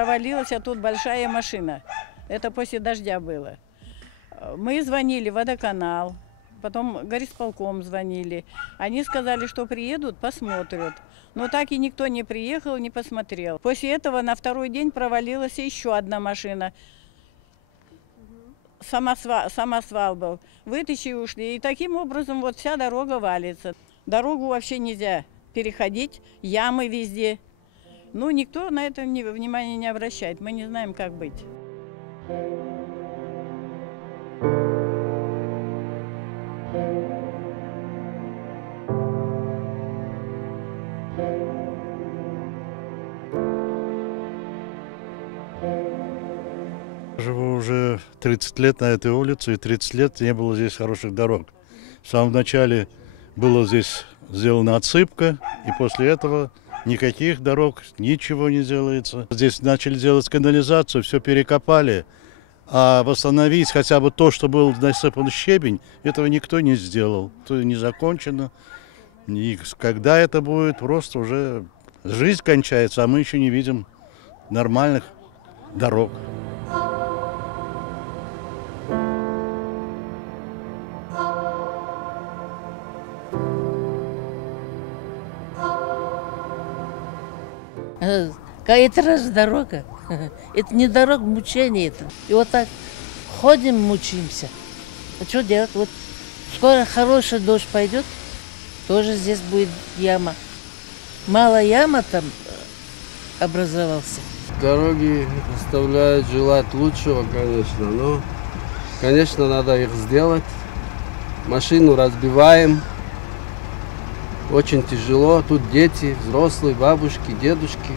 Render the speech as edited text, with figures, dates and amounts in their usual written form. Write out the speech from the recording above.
провалилась, а тут большая машина. Это после дождя было. Мы звонили в водоканал, потом горисполком звонили. Они сказали, что приедут, посмотрят. Но так и никто не приехал, не посмотрел. После этого на второй день провалилась еще одна машина. Самосвал был. Вытащили, ушли. И таким образом вот вся дорога валится. Дорогу вообще нельзя переходить, ямы везде. Ну, никто на это внимания не обращает. Мы не знаем, как быть. Живу уже 30 лет на этой улице, и 30 лет не было здесь хороших дорог. В самом начале была здесь сделана отсыпка, и после этого никаких дорог, ничего не делается. Здесь начали делать канализацию, все перекопали, а восстановить хотя бы то, что был насыпан щебень, этого никто не сделал. То не закончено. И когда это будет, просто уже жизнь кончается, а мы еще не видим нормальных дорог. Это раз дорога. Это не дорога, мучение это. И вот так ходим, мучаемся. А что делать? Вот скоро хороший дождь пойдет, тоже здесь будет яма. Мало яма там образовался. Дороги оставляют желать лучшего, конечно. Но, конечно, надо их сделать. Машину разбиваем. Очень тяжело. Тут дети, взрослые, бабушки, дедушки.